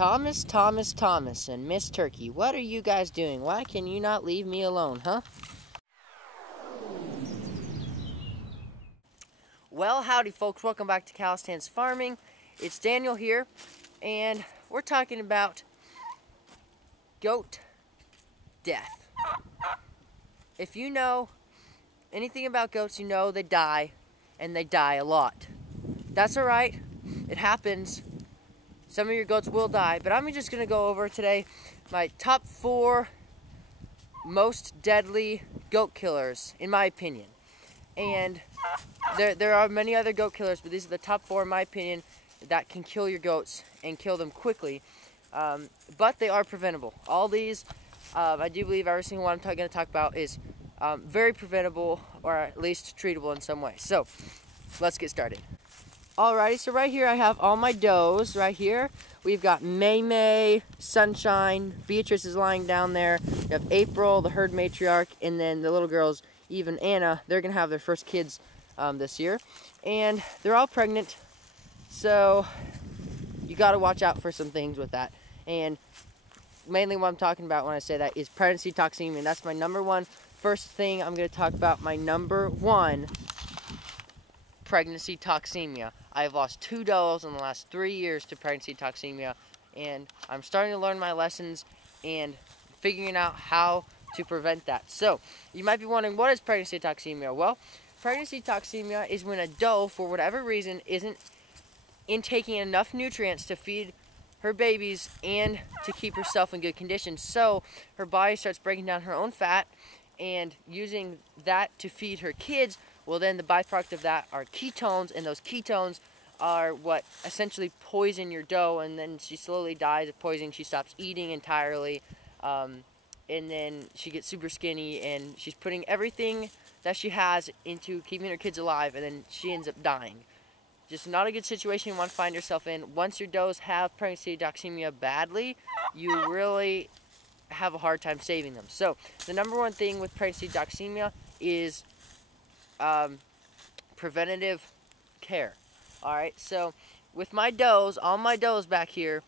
Thomas, Thomas, Thomas, and Miss Turkey, what are you guys doing? Why can you not leave me alone, huh? Well, howdy folks, welcome back to Calistan's Farming. It's Daniel here, and we're talking about goat death. If you know anything about goats, you know they die, and they die a lot. That's alright, it happens. Some of your goats will die, but I'm just going to go over today my top 4 most deadly goat killers, in my opinion. And there are many other goat killers, but these are the top 4, in my opinion, that can kill your goats and kill them quickly. But they are preventable. All these, I do believe every single one I'm going to talk about is very preventable, or at least treatable in some way. So, let's get started. Alrighty, so right here I have all my does right here. We've got May, Sunshine, Beatrice is lying down there. We have April, the herd matriarch, and then the little girls, Eve and Anna. They're going to have their first kids this year. And they're all pregnant, so you got to watch out for some things with that. And mainly what I'm talking about when I say that is pregnancy toxemia. And that's my number one. First thing I'm going to talk about, my number 1 pregnancy toxemia. I have lost 2 does in the last 3 years to pregnancy toxemia, and I'm starting to learn my lessons and figuring out how to prevent that. So, you might be wondering, what is pregnancy toxemia? Well, pregnancy toxemia is when a doe, for whatever reason, isn't intaking enough nutrients to feed her babies and to keep herself in good condition. So, her body starts breaking down her own fat and using that to feed her kids. Well, then the byproduct of that are ketones, and those ketones are what essentially poison your doe, and then she slowly dies of poisoning. She stops eating entirely, and then she gets super skinny, and she's putting everything that she has into keeping her kids alive, and then she ends up dying. Just not a good situation you want to find yourself in. Once your does have pregnancy toxemia badly, you really have a hard time saving them. So, the number 1 thing with pregnancy toxemia is preventative care. Alright, so with my does, all my does back here,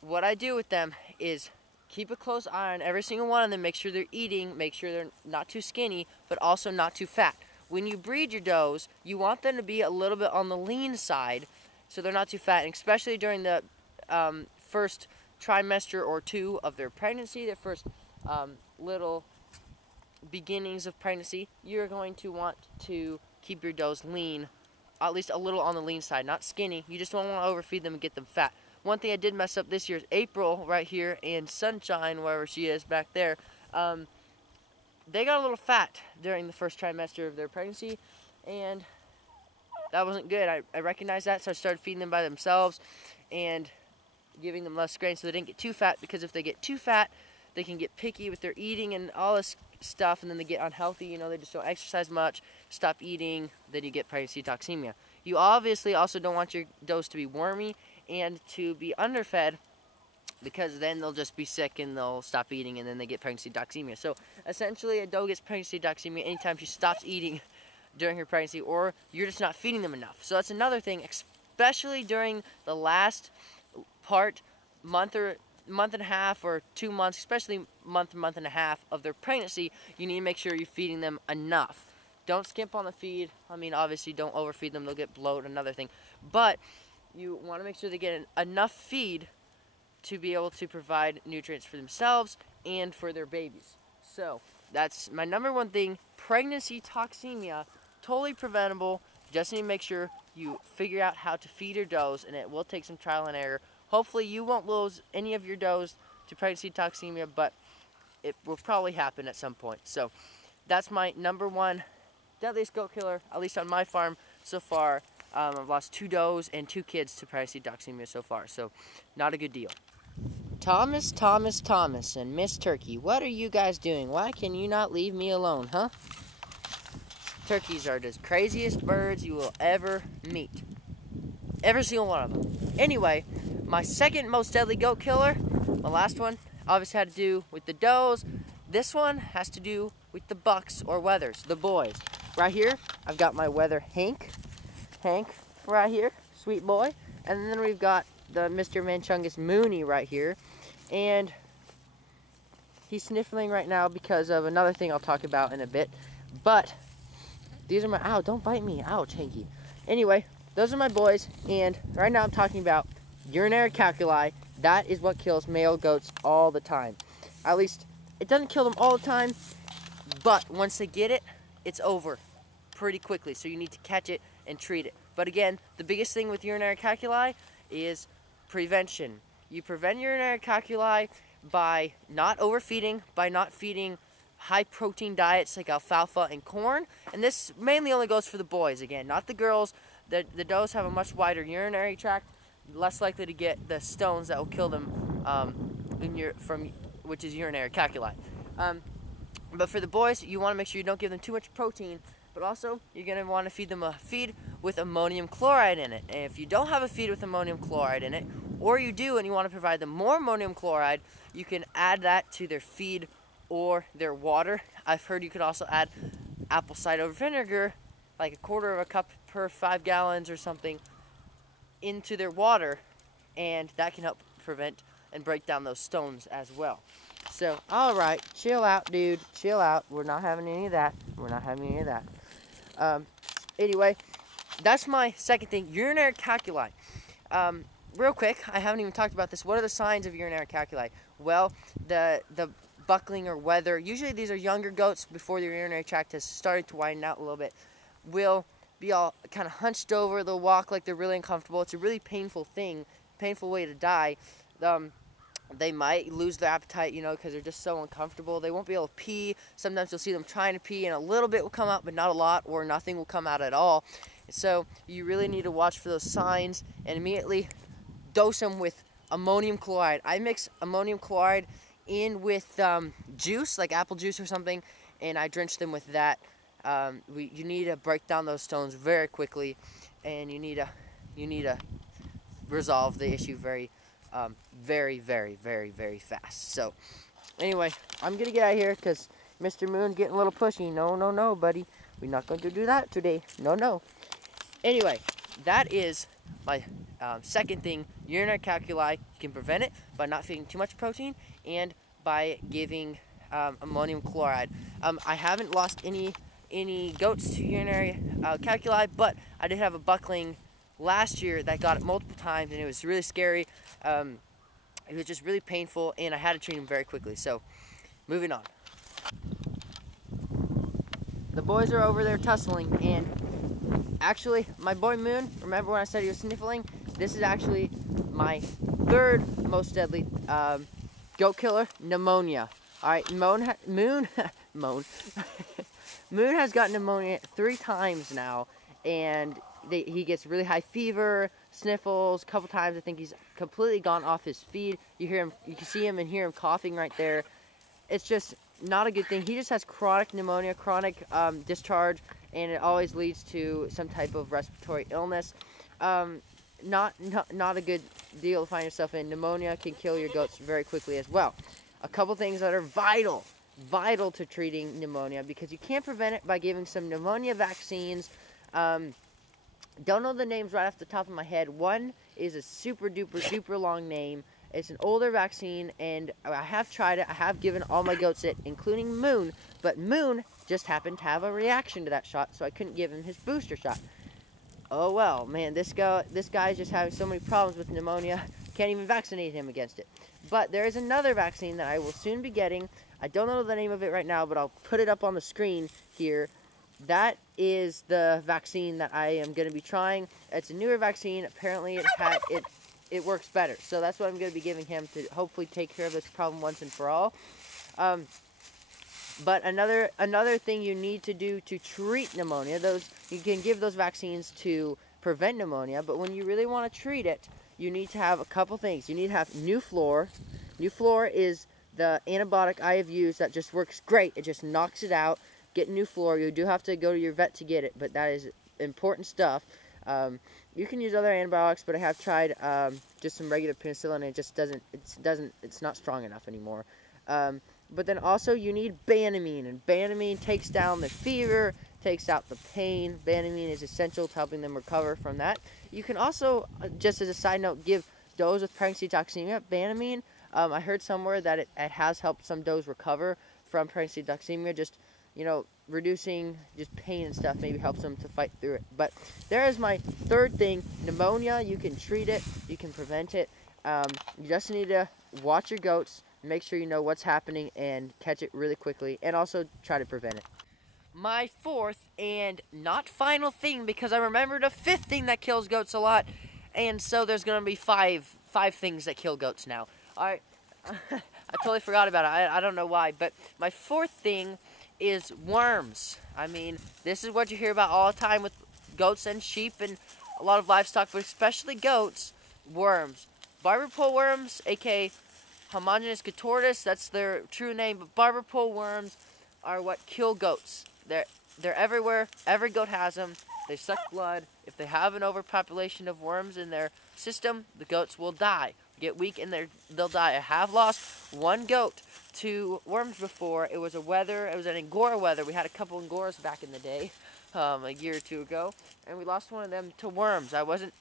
what I do with them is keep a close eye on every single one of them, make sure they're eating, make sure they're not too skinny, but also not too fat. When you breed your does, you want them to be a little bit on the lean side, so they're not too fat, and especially during the first trimester or 2 of their pregnancy, their first little beginnings of pregnancy, you're going to want to keep your does lean, at least a little on the lean side, not skinny. You just don't want to overfeed them and get them fat. One thing I did mess up this year is April right here and Sunshine, wherever she is back there, they got a little fat during the first trimester of their pregnancy, and that wasn't good. I recognized that, so I started feeding them by themselves and giving them less grain so they didn't get too fat, because if they get too fat, they can get picky with their eating and all this stuff, and then they get unhealthy. You know, they just don't exercise much, stop eating, then you get pregnancy toxemia. You obviously also don't want your does to be wormy and to be underfed, because then they'll just be sick and they'll stop eating, and then they get pregnancy toxemia. So essentially, a doe gets pregnancy toxemia anytime she stops eating during her pregnancy, or you're just not feeding them enough. So that's another thing, especially during the last part, month and a half or 2 months, especially month and a half of their pregnancy. You need to make sure you're feeding them enough. Don't skimp on the feed. I mean, obviously don't overfeed them, they'll get bloat, another thing. But you want to make sure they get enough feed to be able to provide nutrients for themselves and for their babies. So that's my number 1 thing. Pregnancy toxemia, totally preventable. Just need to make sure you figure out how to feed your does, and it will take some trial and error. Hopefully you won't lose any of your does to pregnancy toxemia, but it will probably happen at some point. So that's my number 1 deadliest goat killer, at least on my farm so far. I've lost 2 does and 2 kids to pregnancy toxemia so far, so not a good deal. Thomas, Thomas, Thomas, and Miss Turkey, what are you guys doing? Why can you not leave me alone, huh? Turkeys are the craziest birds you will ever meet. Every single one of them. Anyway, my second most deadly goat killer, my last one, obviously had to do with the does. This one has to do with the bucks or wethers, the boys. Right here, I've got my wether Hank right here, sweet boy. And then we've got the Mr. Manchungus Mooney right here, and he's sniffling right now because of another thing I'll talk about in a bit. But these are my, ow, don't bite me, ouch, Hanky. Anyway, those are my boys, and right now I'm talking about urinary calculi. That is what kills male goats all the time. At least, it doesn't kill them all the time, but once they get it, it's over pretty quickly. So you need to catch it and treat it. But again, the biggest thing with urinary calculi is prevention. You prevent urinary calculi by not overfeeding, by not feeding high protein diets like alfalfa and corn. And this mainly only goes for the boys, again, not the girls. The does have a much wider urinary tract, less likely to get the stones that will kill them which is urinary calculi. But for the boys, you want to make sure you don't give them too much protein, but also you're going to want to feed them a feed with ammonium chloride in it. And if you don't have a feed with ammonium chloride in it, or you do and you want to provide them more ammonium chloride, you can add that to their feed or their water. I've heard you could also add apple cider vinegar, like 1/4 of a cup per 5 gallons or something, into their water, and that can help prevent and break down those stones as well. So, alright, chill out, dude. Chill out. We're not having any of that. We're not having any of that. Anyway, that's my second thing, urinary calculi. Real quick, I haven't even talked about this. What are the signs of urinary calculi? Well, the buckling or weather, usually these are younger goats before their urinary tract has started to widen out a little bit, will be all kind of hunched over. They'll walk like they're really uncomfortable. It's a really painful thing, painful way to die. They might lose their appetite, because they're just so uncomfortable. They won't be able to pee. Sometimes you'll see them trying to pee and a little bit will come out, but not a lot, or nothing will come out at all. So you really need to watch for those signs and immediately dose them with ammonium chloride. I mix ammonium chloride in with juice, like apple juice or something, and I drench them with that. You need to break down those stones very quickly, and you need to resolve the issue very, very, very fast. So, anyway, I'm gonna get out of here because Mr. Moon's getting a little pushy. No, buddy, we're not going to do that today. No. Anyway, that is my second thing, urinary calculi. You can prevent it by not feeding too much protein and by giving ammonium chloride. I haven't lost any goats to urinary calculi, but I did have a buckling last year that got it multiple times, and it was really scary. It was just really painful, and I had to treat him very quickly. So, moving on. The boys are over there tussling, and actually, my boy Moon, remember when I said he was sniffling? This is actually my third most deadly goat killer, pneumonia. Alright, Moon has gotten pneumonia 3 times now, and he gets really high fever, sniffles. A couple times I think he's completely gone off his feed. You can see him and hear him coughing right there. It's just not a good thing. He just has chronic pneumonia, chronic discharge, and it always leads to some type of respiratory illness. Not a good deal to find yourself in. Pneumonia can kill your goats very quickly as well. A couple things that are vital to treating pneumonia, because you can't prevent it by giving some pneumonia vaccines. Don't know the names right off the top of my head. One is a super duper long name. It's an older vaccine, and I have tried it. I have given all my goats it, including Moon, but Moon just happened to have a reaction to that shot, so I couldn't give him his booster shot. Oh well, man, this guy's just having so many problems with pneumonia, can't even vaccinate him against it. But there is another vaccine that I will soon be getting. I don't know the name of it right now, but I'll put it up on the screen here. That is the vaccine that I am going to be trying. It's a newer vaccine. Apparently it works better. So that's what I'm going to be giving him to hopefully take care of this problem once and for all. But another thing you need to do to treat pneumonia, you can give those vaccines to prevent pneumonia, but when you really want to treat it, you need to have a couple things. You need to have Nuflor. Nuflor is the antibiotic I have used that just works great. It just knocks it out. Get Nuflor. You do have to go to your vet to get it, but that is important stuff. You can use other antibiotics, but I have tried just some regular penicillin, and it just it's not strong enough anymore. But then also you need Banamine, and Banamine takes down the fever, takes out the pain. Banamine is essential to helping them recover from that. You can also, just as a side note, give does with pregnancy toxemia, Banamine, I heard somewhere that it has helped some does recover from pregnancy toxemia, just, reducing just pain and stuff maybe helps them to fight through it. But there is my third thing, pneumonia. You can treat it, you can prevent it. You just need to watch your goats, make sure you know what's happening, and catch it really quickly, and also try to prevent it. My fourth and not final thing, because I remembered a fifth thing that kills goats a lot, and so there's going to be five things that kill goats now. Alright, I totally forgot about it. I don't know why, but my fourth thing is worms. I mean, this is what you hear about all the time with goats and sheep and a lot of livestock, but especially goats, worms. Barber pole worms, aka homogeneous contortus, that's their true name, but barber pole worms are what kill goats. They're everywhere. Every goat has them. They suck blood. If they have an overpopulation of worms in their system, the goats will die, get weak, and they'll die. I have lost one goat to worms before. It was an Angora wether. We had a couple Angoras back in the day, a year or two ago, and we lost one of them to worms. I wasn't,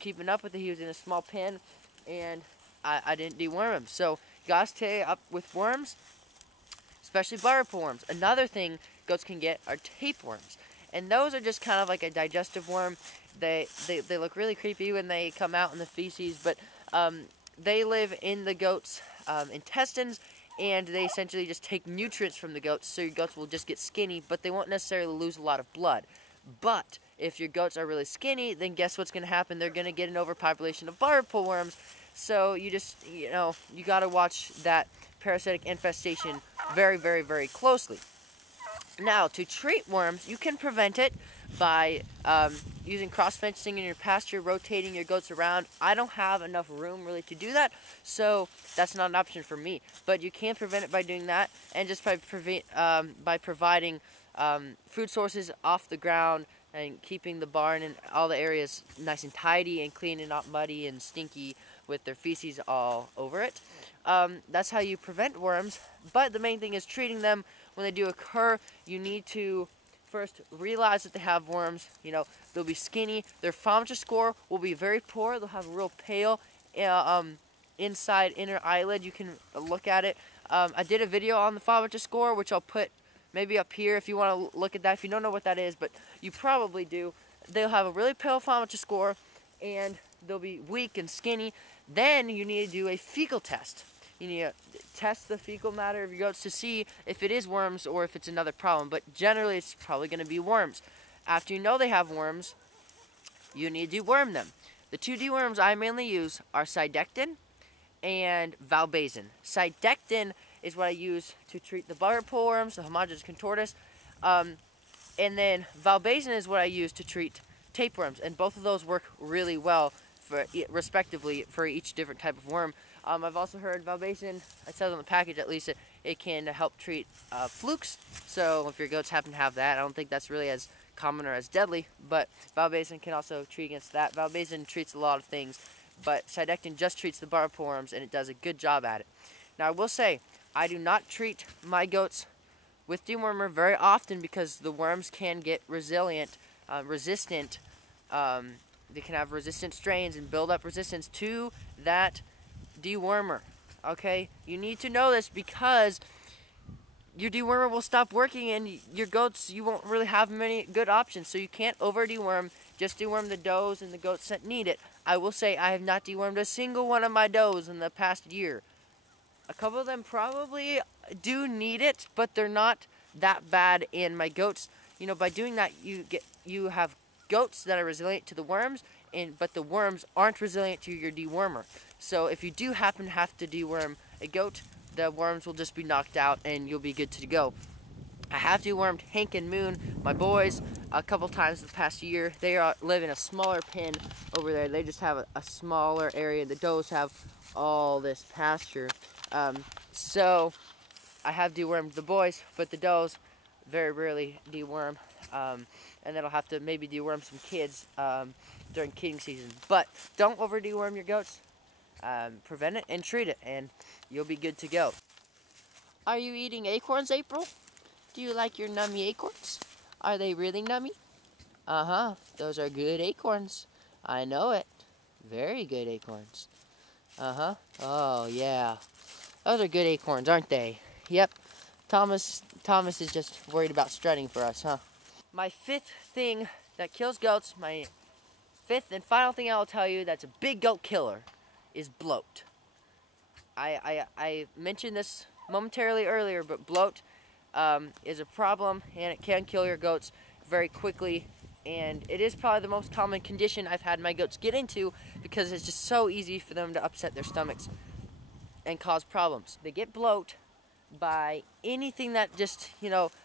keeping up with it. He was in a small pen, and I didn't deworm him. So you gotta stay up with worms, especially barber pole worms. Another thing goats can get are tapeworms, and those are just kind of like a digestive worm. They look really creepy when they come out in the feces, but they live in the goat's intestines, and they essentially just take nutrients from the goats, so your goats will just get skinny, but they won't necessarily lose a lot of blood. But if your goats are really skinny, then guess what's going to happen? They're going to get an overpopulation of barber pole worms, so you just, you got to watch that parasitic infestation very, very, very closely. Now, to treat worms, you can prevent it by using cross-fencing in your pasture, rotating your goats around. I don't have enough room really to do that, so that's not an option for me. But you can prevent it by doing that, and just by providing food sources off the ground and keeping the barn and all the areas nice and tidy and clean and not muddy and stinky with their feces all over it. That's how you prevent worms, but the main thing is treating them. When they do occur, you need to first realize that they have worms. They'll be skinny. Their photometric score will be very poor. They'll have a real pale inside inner eyelid. You can look at it. I did a video on the photometric score, which I'll put maybe up here if you want to look at that. If you don't know what that is, but you probably do. They'll have a really pale photometric score, and they'll be weak and skinny. Then you need to do a fecal test. You need to test the fecal matter of your goats to see if it is worms or if it's another problem. But generally, it's probably going to be worms. After you know they have worms, you need to deworm them. The two deworms I mainly use are Cydectin and Valbazin. Cydectin is what I use to treat the barber pole worms, the homogeneous contortus. And then Valbazin is what I use to treat tapeworms. And both of those work really well, respectively, for each different type of worm. I've also heard Valbazin, it says on the package at least, it can help treat flukes. So if your goats happen to have that, I don't think that's really as common or as deadly, but Valbazin can also treat against that. Valbazin treats a lot of things, but Cydectin just treats the barber pole worms, and it does a good job at it. Now I will say, I do not treat my goats with dewormer very often because the worms can get resistant. They can have resistant strains and build up resistance to that dewormer. Okay, you need to know this because your dewormer will stop working, and your goats, you won't really have many good options. So you can't over deworm. Just deworm the does and the goats that need it. I will say I have not dewormed a single one of my does in the past year. A couple of them probably do need it, but they're not that bad. In my goats, by doing that, you have goats that are resilient to the worms, but the worms aren't resilient to your dewormer. So if you do happen to have to deworm a goat, the worms will just be knocked out and you'll be good to go. I have dewormed Hank and Moon, my boys, a couple times the past year. They live in a smaller pen over there. They just have a smaller area. The does have all this pasture. So I have dewormed the boys, but the does very rarely deworm. And then I'll have to maybe deworm some kids during kidding season. But don't over deworm your goats. Prevent it and treat it, and you'll be good to go. Are you eating acorns, April? Do you like your nummy acorns? Are they really nummy? Uh-huh. Those are good acorns. I know it. Very good acorns. Oh, yeah. Those are good acorns, aren't they? Yep. Thomas is just worried about strutting for us, huh? My fifth thing that kills goats, my fifth and final thing I will tell you that's a big goat killer, is bloat. I mentioned this momentarily earlier, but bloat is a problem, and it can kill your goats very quickly. And it is probably the most common condition I've had my goats get into, because it's just so easy for them to upset their stomachs and cause problems. They get bloat by anything that just,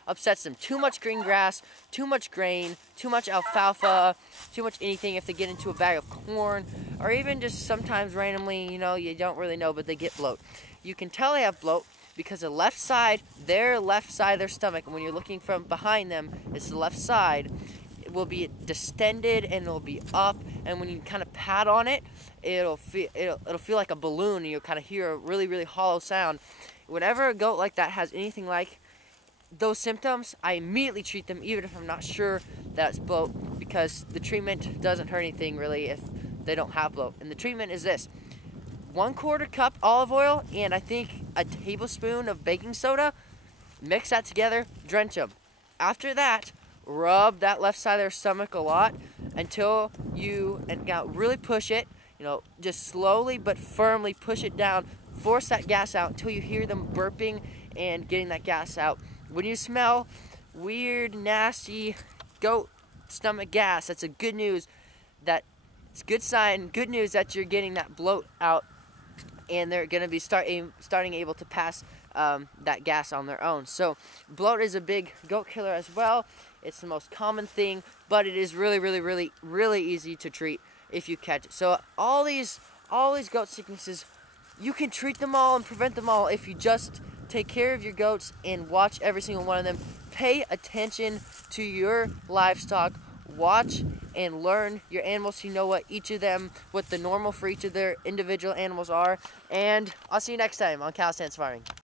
upsets them. Too much green grass, too much grain, too much alfalfa, too much anything. If they get into a bag of corn, or even just sometimes randomly, you don't really know, but they get bloat. You can tell they have bloat because their left side of their stomach, and when you're looking from behind them, it's the left side, it will be distended and it'll be up, and when you kind of pat on it, it'll feel like a balloon, and you'll kind of hear a really, really hollow sound. Whenever a goat like that has anything like those symptoms, I immediately treat them, even if I'm not sure that it's bloat, because the treatment doesn't hurt anything really if they don't have bloat. And the treatment is this: 1/4 cup olive oil and I think a tablespoon of baking soda. Mix that together, drench them. After that, rub that left side of their stomach a lot until you really push it, just slowly but firmly push it down. Force that gas out until you hear them burping and getting that gas out. When you smell weird, nasty goat stomach gas, that's a good news. It's a good sign, good news that you're getting that bloat out, and they're going to be starting able to pass that gas on their own. So bloat is a big goat killer as well. It's the most common thing, but it is really, really, really, really easy to treat if you catch it. So all these goat sicknesses, you can treat them all and prevent them all if you just take care of your goats and watch every single one of them. Pay attention to your livestock. Watch and learn your animals so you know what the normal for each of their individual animals are. And I'll see you next time on Cow Stance Farming.